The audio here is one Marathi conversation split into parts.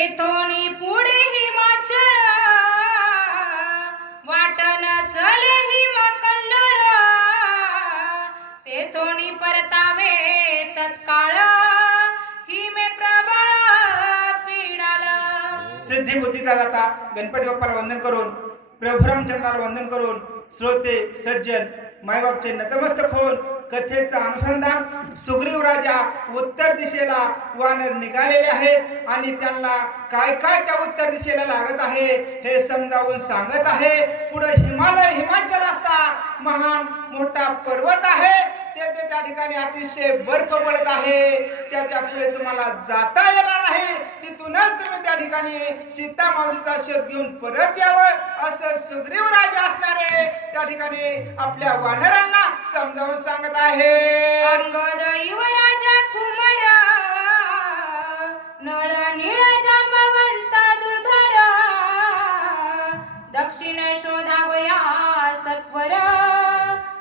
तेथोनी पुढे हिमाचळ वाटन चले हिमकल्लोळ तेथोनी परतावे तत्काळ हिमे प्रबळ पीडाल। सिद्धी बुद्धीचा दाता गणपती बाप्पाला वंदन करून प्रभू रामचंद्राला वंदन करून श्रोते सज्जन मायबापचे नतमस्तक होऊन कथेचं अनुसंधान सुग्रीव राजा उत्तर दिशेला वानर निघालेले आहेत आणि त्यांना काय काय त्या उत्तर दिशेला लागत आहे हे समजावून सांगत आहे। पुढे हिमालय हिमाचल असा महान मोठा पर्वत आहे ते त्या ठिकाणी अतिशय बर्फ पडत आहे त्याच्या पुढे तुम्हाला जाता येणार नाही तिथूनच तुम्ही त्या ठिकाणी सीता माऊलीचा शोध घेऊन परत यावं असं सुग्रीव राजा असणारे त्या ठिकाणी आपल्या वानरांना समजावून सांगत आहे। अंगद युवराजा कुमार नळ नीळ जांबवंत दुर्धर दक्षिण शोधावया सत्वर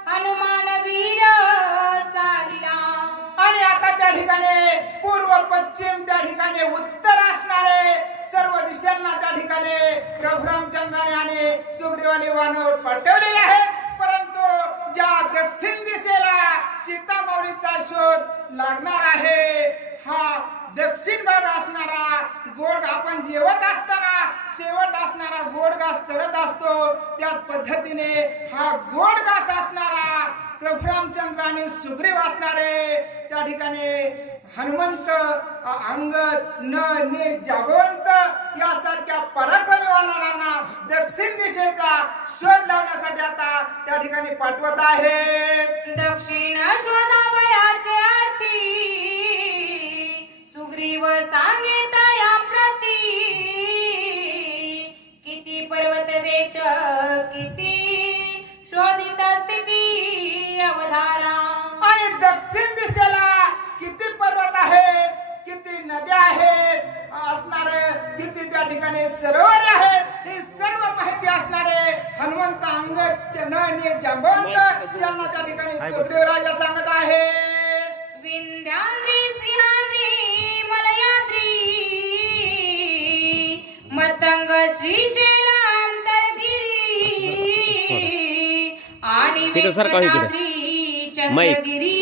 हनुमान वीर चालिला। आणि आता त्या ठिकाणी पूर्व पश्चिम त्या ठिकाणी उत्तर असणारे सर्व दिशांना त्या ठिकाणी प्रभू रामचंद्राने आणि सुग्रीवाने वानर पाठवलेले आहेत परंतु ज्या दक्षिण दिशेला सीता माऊलीचा शोध लागणार आहे हा दक्षिण भाग असणारा गोड आपण जेवत असताना शेवट असणारा गोड घास करत असतो त्याच पद्धतीने हा गोड घास असणारा प्रभू रामचंद्र आणि सुग्रीव असणारे त्या ठिकाणी हनुमंत अंगद न जागवंत यासारख्या पराक्रमी वानरांना दक्षिण दिशेचा शोध लावण्यासाठी आता त्या ठिकाणी पाठवत आहे। दक्षिण शोधावयाचे अर्थी सुग्रीव सांगेत या प्रती किती पर्वत देश किती शोधित स्थिती अवधारा। आणि दक्षिण दिशेला किती पर्वत आहेत किती नद्या आहेत असणारे किती त्या ठिकाणी सरोवर आहेत ही सर्व माहिती असणारे हनुमंत अंगद न जांबवंत यांना त्या ठिकाणी सुग्रीव राजा सांगत आहे। विंध्याद्री सिंहाद्री मलयाद्री मतंग श्रीशैल अंतरगिरी आणि वेंकटाद्री चंद्रगिरी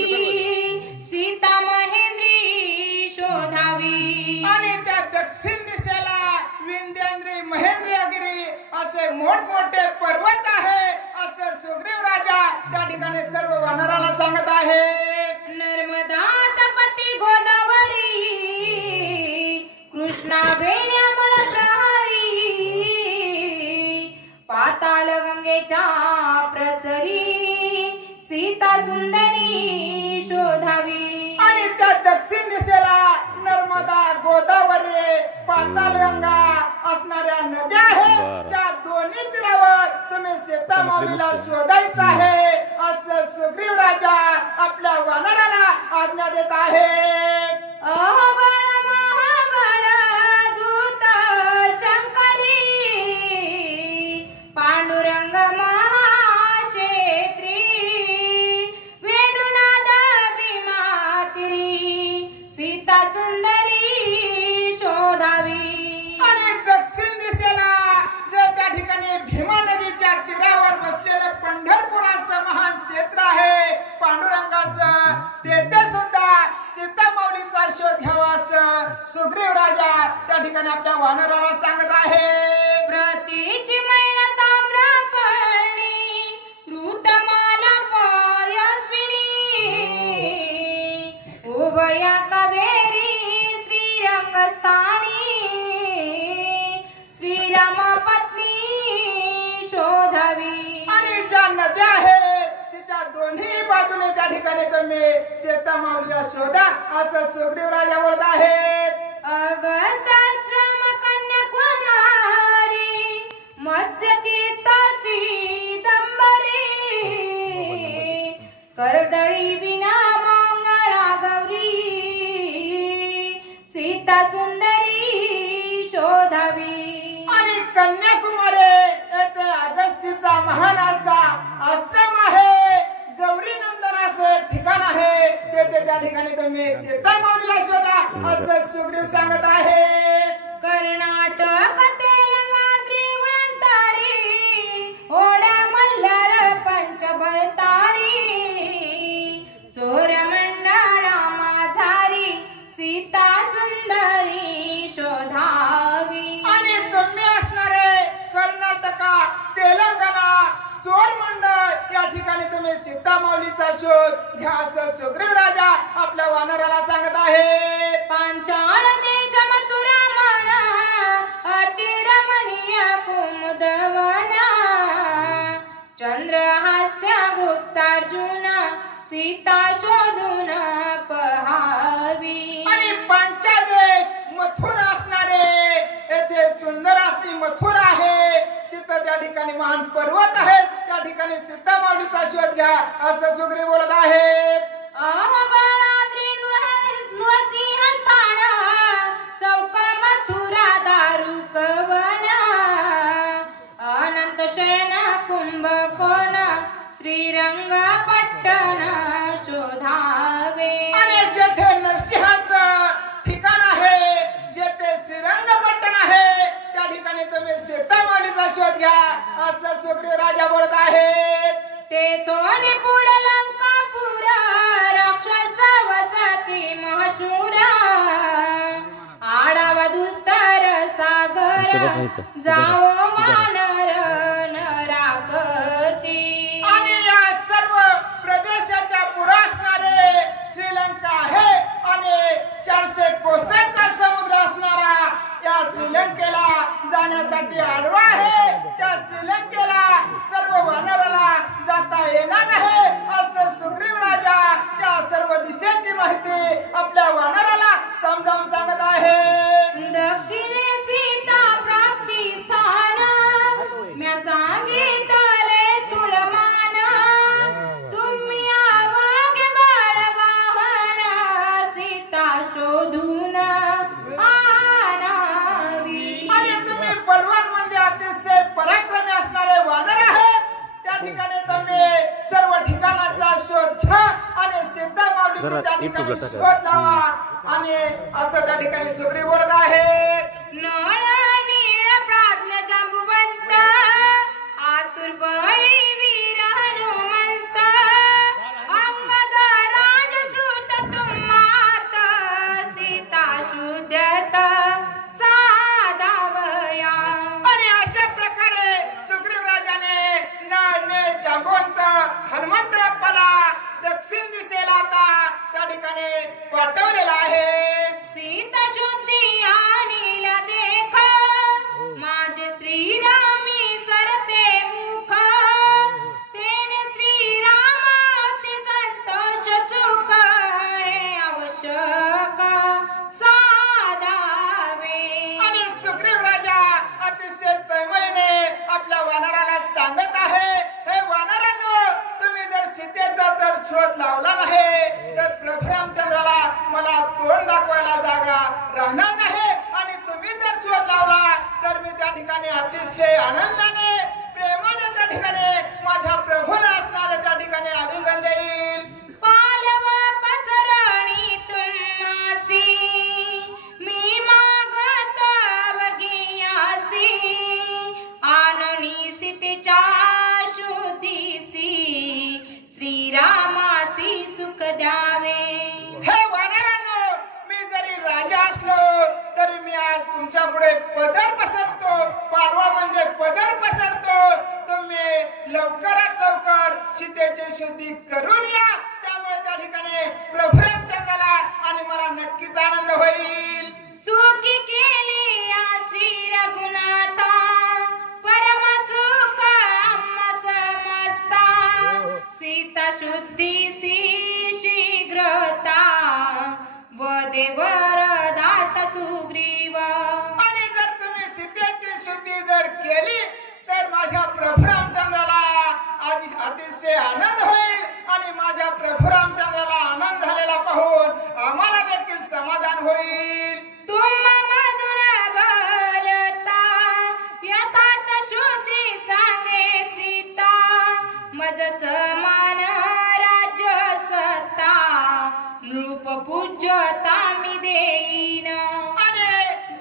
सीता महेंद्री शोधावी। आणि त्या दक्षिण दिशेला विंध्याद्री महेंद्रगिरी असे मोठमोठे पर्वत आहे असं सुग्रीव राजा त्या ठिकाणी सर्व वानरांना सांगत आहे। नर्मदा तपती गोदावरी कृष्णा वेण्या मलप्रहारी पाताल गंगेच्या प्रसरी सीता सुंदरी शोधावी। आणि त्या दक्षिण दिशेला नर्मदा गोदावरी पातालगंगा असणाऱ्या नद्या आहेत त्या दोन्ही तीरावर तुम्ही सीता माऊलीला शोधायचं आहे असं सुग्रीव राजा आपल्या वानराला आज्ञा देत आहे। अहोबळ महाबळ दूत शंकरी पांडुरंग महाक्षेत्री वेणुनाद भीमातिरी सीता सुंदरी शोधावी। आणि दक्षिण दिशेला जे त्या ठिकाणी भीमा नदीच्या तीरावर बसलेले पंढरपूर असं महान क्षेत्र आहे पांडुरंगाचं तेथे सुद्धा सीता माऊलीचा शोध घ्यावा असं सुग्रीव राजा त्या ठिकाणी आपल्या वानराला सांगत आहे। प्रतीची मैल ताम्रपर्णी ऋतमाला पयस्विनी उभया कावेरी श्रीरंगस्थानी श्रीराम पत्नी शोधावी। आणि ज्या नद्या आहेत तिच्या दोन्ही बाजूने त्या ठिकाणी तुम्ही सीता माऊलीला शोधा असं सुग्रीव राजा बोलत आहेत। अगस्त्याश्रम कन्याकुमारी मत्स्यतीर्थाची दंबरी करदळी विना मंगळा गौरी सीता सुंदरी शोधावी। आणि कन्याकुमारी येथे अगस्तीचा महान असा आश्रम आहे गौरी नंदन असं ठिकाण आहे तेथे त्या ठिकाणी तुम्ही सीता माऊलीला शोधा असं सुग्रीव सांगत आहे। कर्ण तेलंगणा चोर मंडळ या ठिकाणी तुम्ही सीता माऊलीचा शोध घ्या असं सुग्रीव राजा आपल्या वानराला सांगत आहे. पांचाळ देश मथुरा म्हणा अति रमणीय कुमुदवना चंद्रहास्य गुप्तार्जुना सीता शोधून पहावी. आणि पांचादेश मथुरा असणारे येथे सुंदर असली मथुरा आहे. तिथं त्या ठिकाणी महान पर्वत आहे. त्या ठिकाणी सीता माऊलीचा शोध घ्या असं सुग्रीव बोलत आहेत. अहबाळाद्री नृसिंह स्थान चौका मथुरा दारुकवना अनंत शयन कुंभकोण श्रीरंग पट्टण शोधावे. आणि जेथे नरसिंहाचं ठिकाण आहे, जेथे श्रीरंगपट्टण आहे, त्या ठिकाणी तुम्ही सीता माऊलीचा शोध घ्या असं सुग्रीव राजा बोलत आहेत. ते तोने पुढे लंकापुर राक्षस वसती महशूरा आडावा दुस्तर सागर जावो वानर नरागती. आणि या सर्व प्रदेशाच्या पुढे असणारे श्रीलंका आहे आणि 400 कोसांचा समुद्र असणारा या श्रीलंकेला जाण्यासाठी आडवा आहे. त्या श्रीलंकेला सर्व वानराला जाता येणार नाही असं सुग्रीव राजा त्या सर्व दिशेची माहिती आपल्या वानराला समजावून सांगत आहे. दक्षिणे सीता प्राप्ती स्थान म्या सांगितले स्थूलमान तुम्ही आवागे बाळवाहन सीता शोधून आणावी. आणि तुम्ही बलवान म्हणजे अतिशय पराक्रमी असणारे वानर आहेत. त्या ठिकाणी तुम्ही सर्व ठिकाणाचा शोध घ्या आणि सीता माऊलीचा त्या ठिकाणी शोध लावा आणि असं त्या ठिकाणी सुग्रीव बोलत आहे. नळ नीळ प्राज्ञ जांबुवंत आतुर बळी वीर हनुमंत अंगद राजसूत तुम्हात सीता शुद्धत साधावया. आणि अशा प्रकारे सुग्रीव राजाने नळ जांबवंत हनुमंत बाप्पाला दक्षिण दिशेला आता त्या ठिकाणी पाठवलेला आहे. सीता शुद्धी आणील देख माझे श्रीरामी सरते मुख तेने श्रीराम अति संतोष सुख हे आवश्यक साधावे. आणि सुग्रीव राजा अतिशय तळमळीने आपल्या वानराला सांगत आहे, हे वानरांनो, तुम्ही जर सीतेचा जर शोध लावला नाही तर प्रभू रामचंद्राला मला तोंड दाखवायला जागा राहणार नाही. आणि तुम्ही जर शोध लावला तर मी त्या ठिकाणी अतिशय आनंदाने प्रेमाने त्या ठिकाणी माझ्या प्रभूला असणारे त्या ठिकाणी आलिंगन देईल. पालव पसरणी तुम्हासी मी मागत अवघियासी आणनी सीतेच्या शुद्धीसी श्रीरामासी सुख द्यावे. हे वानरांनो, मी जरी राजा असलो तरी मी आज तुमच्या पुढे पदर पसरतो. पाडवा म्हणजे पदर पसरतो. तुम्ही लवकरात लवकर सीतेची शुद्धी करून या. त्यामुळे त्या ठिकाणी प्रभू रामचंद्राला आणि मला नक्कीच आनंद होईल. सुखी केली या श्री रघुनाथा परम सुख आम्हा समजता सीता शुद्धीसी शीघ्रता वदे वरदार्थ सुग्रीव. आणि जर तुम्ही सीतेची शुद्धी जर केली तर माझ्या प्रभू रामचंद्राला अतिशय आनंद होईल. आणि माझ्या प्रभू रामचंद्राला आनंद झालेला पाहून आम्हाला देखील समाधान होईल. तुम्हा मधुर बोलता यथार्थ शुद्धी सांगे सीता मज समान राज्य सत्ता नृप पूज्यता मी देईन. आणि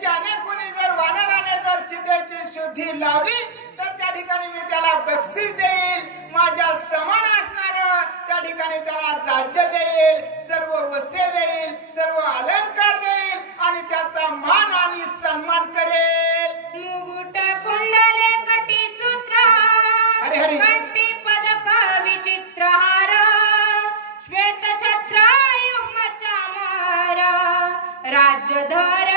ज्याने कोणी जर वानराने जर सीतेची शुद्धी लावली तर त्या ठिकाणी मी त्याला बक्षीस देईल. माझ्या समान असणार त्या ठिकाणी त्याला राज्य देईल, सर्व वस्त्रे देईल, सर्व अलंकार देईल आणि त्याचा मान आणि सन्मान करेल. मुकुट कुंडले कटी सूत्र राजधर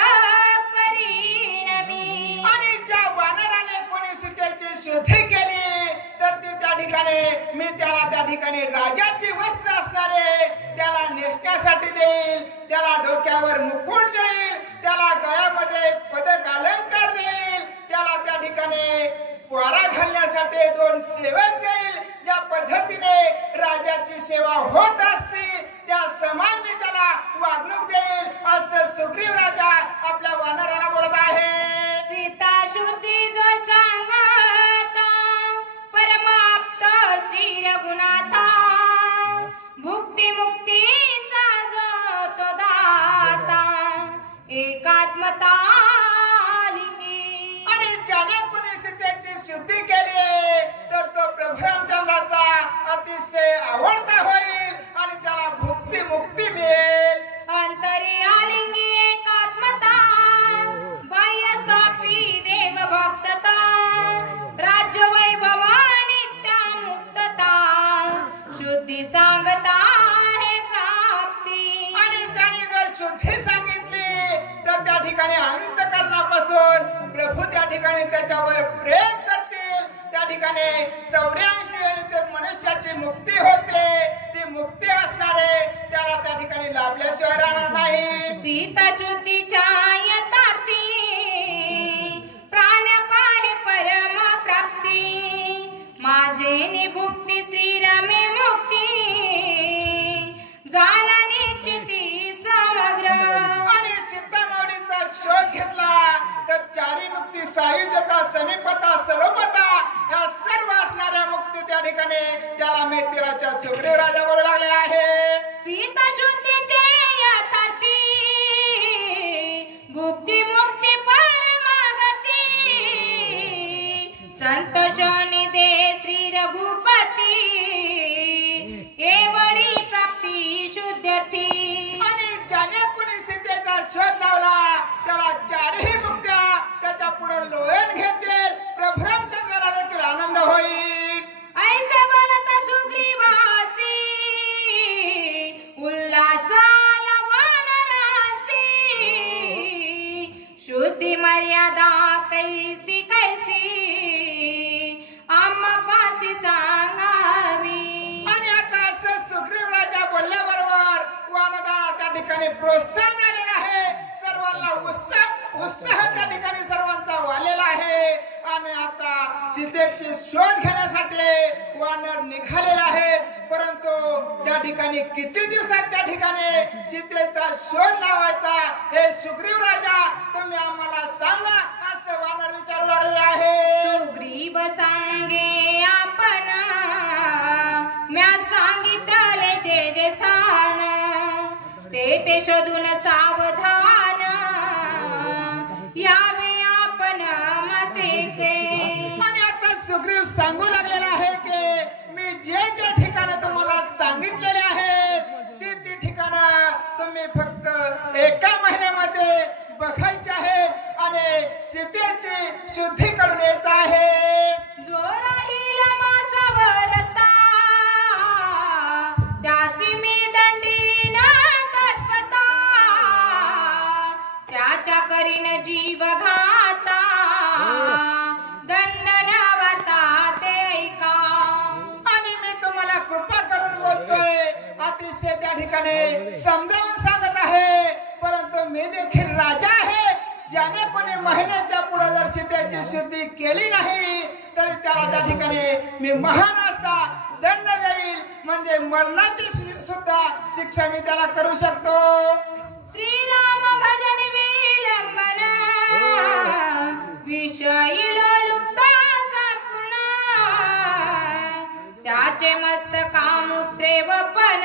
करीन मी. आणि ज्या वानराने कोणी सीतेची शुद्धी केली तर ती त्या ठिकाणी मी त्याला त्या ठिकाणी राजाची वस्त्र असणारे त्याला नेसण्यासाठी देईल, त्याला डोक्यावर मुकुट देईल, त्याला गळ्यामध्ये पदक अलंकार देईल, त्याला त्या ठिकाणी वारा घालण्यासाठी 2 सेवक देईल. ज्या पद्धतीने राजाची सेवा होत असते त्या समान मी त्याला वागणूक देईल असं सुग्रीव राजा आपल्या वानराला बोलत आहे. सीता शुद्धी जो सांगता परमाप्त श्री रघुनाथा, भुक्ती मुक्तीचा जो तो दाता, एकात्मता लिंगी. आणि ज्याने कोणी सीतेची शुद्धी केली तर तो प्रभू रामचंद्राचा अतिशय आवडता होईल आणि त्याला भुक्ती मुक्ती मिळेल. अंतर्यालिंगी एकात्मता, बाह्य स्थापी देव भक्तता, राज्य वैभवा नित्य मुक्तता, शुद्धी सांगता हे प्राप्ती. आणि त्याने जर शुद्धी सांगितली तर त्या ठिकाणी अंतःकरणापासून प्रभू त्या ठिकाणी त्याच्यावर प्रेम करतील. त्या ठिकाणी 84 आणि ते मनुष्याची मुक्ती होते. ती मुक्ती असणारे त्याला त्या ठिकाणी लाभल्याशिवाय राहणार नाही. सीता शुद्धीच्या यथार्थी, प्राण पाहे परम प्राप्ती, माझे निभुक्ती श्री रमे मुक्ती, जाना निश्चिती समग्र. आणि सीतामाऊलीचा शोध घेतला तर 4 मुक्ती, सायुज्यता, समीपता, सर्वपता या सर्व असणाऱ्या मुक्ती त्या ठिकाणी त्याला मेतीराच्या सुग्रीव राजा बोलू लागले आहे. सीता शुद्धीचे यथार्थी, भुक्ती मुक्ती परमागती, संतोषाने दे श्री रघुपती, एवढी प्राप्ती शुद्ध्यर्थी. आणि ज्याने कुणी सीतेचा शोध लावला त्याला 4ही मुक्त्या त्याच्या पुढे लोळण घेतील. प्रभू रामचंद्राला देखील आनंद होईल. ऐसे बोलत सुग्रीवासी, उल्हासाला वानरासी, शुद्धी मर्यादा कैसी कैसी, आम्हापासी सांगावी. आणि आता असं सुग्रीव राजा बोलल्याबरोबर वानराला त्या ठिकाणी प्रोत्साहन आलेलं आहे. सर्वांना उत्साह त्या ठिकाणी सर्वांचा वाढलेला आहे. आणि आता सीतेची शोध घेण्यासाठी वानर निघालेला आहे. परंतु त्या ठिकाणी किती दिवसात त्या ठिकाणी सीतेचा शोध लावायचा हे सुग्रीव राजा तुम्ही आम्हाला सांगा असं वानर विचारू लागले आहे. सुग्रीव सांगे आपण, म्या सांगितले जे जे स्थान, ते शोधून सावधान, यावे आपण मसेके. आणि आता सुग्रीव सांगू लागलेला आहे की मी जे जे ठिकाणं तुम्हाला सांगितलेले आहेत ती ठिकाणं तुम्ही फक्त एका महिन्यामध्ये बघायची आहेत आणि सीतेची शुद्धी करून यायचं आहे. जो राहील मासावरता, त्यासी मी दंडीन तत्वता, त्याच्या करीन जीव घाता, दंड नवता ते ऐका. आणि मी तुम्हाला कृपा करून बोलतोय, अतिशय त्या ठिकाणी समजावून सांगत आहे. परंतु मी देखील राजा आहे. ज्याने कोणी महिन्याच्या पुढे जर सीतेची शुद्धी केली नाही तरी त्याला त्या ठिकाणी मी महान असा दंड देईल. म्हणजे मरणाची सुद्धा शिक्षा मी त्याला करू शकतो. श्रीराम भजन विलंबन, विषयी लुप्ता संपूर्ण, त्याचे मस्तकामुत्रे वपन,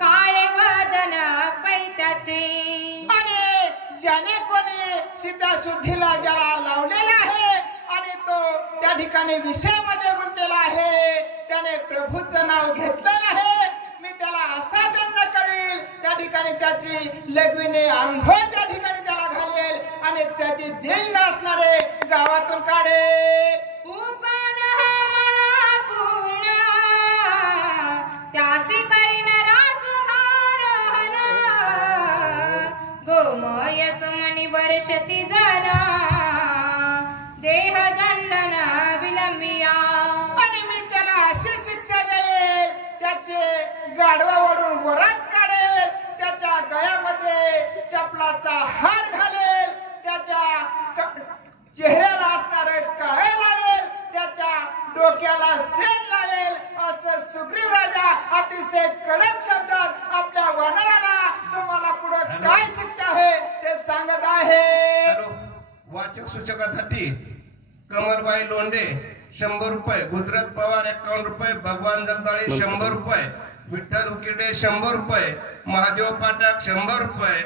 काळे वदन पैत्याचे. आणि ज्याने कोणी सीता शुद्धीला ज्याला लावलेला आहे आणि तो त्या ठिकाणी विषयामध्ये गुंतलेला आहे, त्याने प्रभूचं नाव घेतलं नाही, मी त्याला असा दंड करेल. त्या ठिकाणी त्याची लघवीने आंघोळ त्या ठिकाणी त्याला घालेल आणि त्याची दिंड असणारे गावातून काढेल. उपन म्हणा पूर्ण, त्यासी करीन रास भारोहन, ती जण देह दंडन विलंबिया. आणि मी त्याला अशी शिक्षा देईल, त्याचे गाढवावरून वरात काढेल, त्याच्या गळ्यामध्ये चपलाचा हार घालेल, त्याच्या चेहऱ्याला असणारे काळे लावेल, त्याच्या डोक्याला सेन लावेल. असं सुग्रीव राजा अतिशय कडक शब्दात आपल्या वानराला तुम्हाला पुढे काय शिक्षा आहे ते सांगत आहे. वाचक सूचकासाठी कमलबाई लोंढे 100 रुपये, गुजरात पवार 51 रुपये, भगवान जगदाळे 100 रुपये, विठ्ठल उकिरडे 100 रुपये, महादेव पाठक 100 रुपये,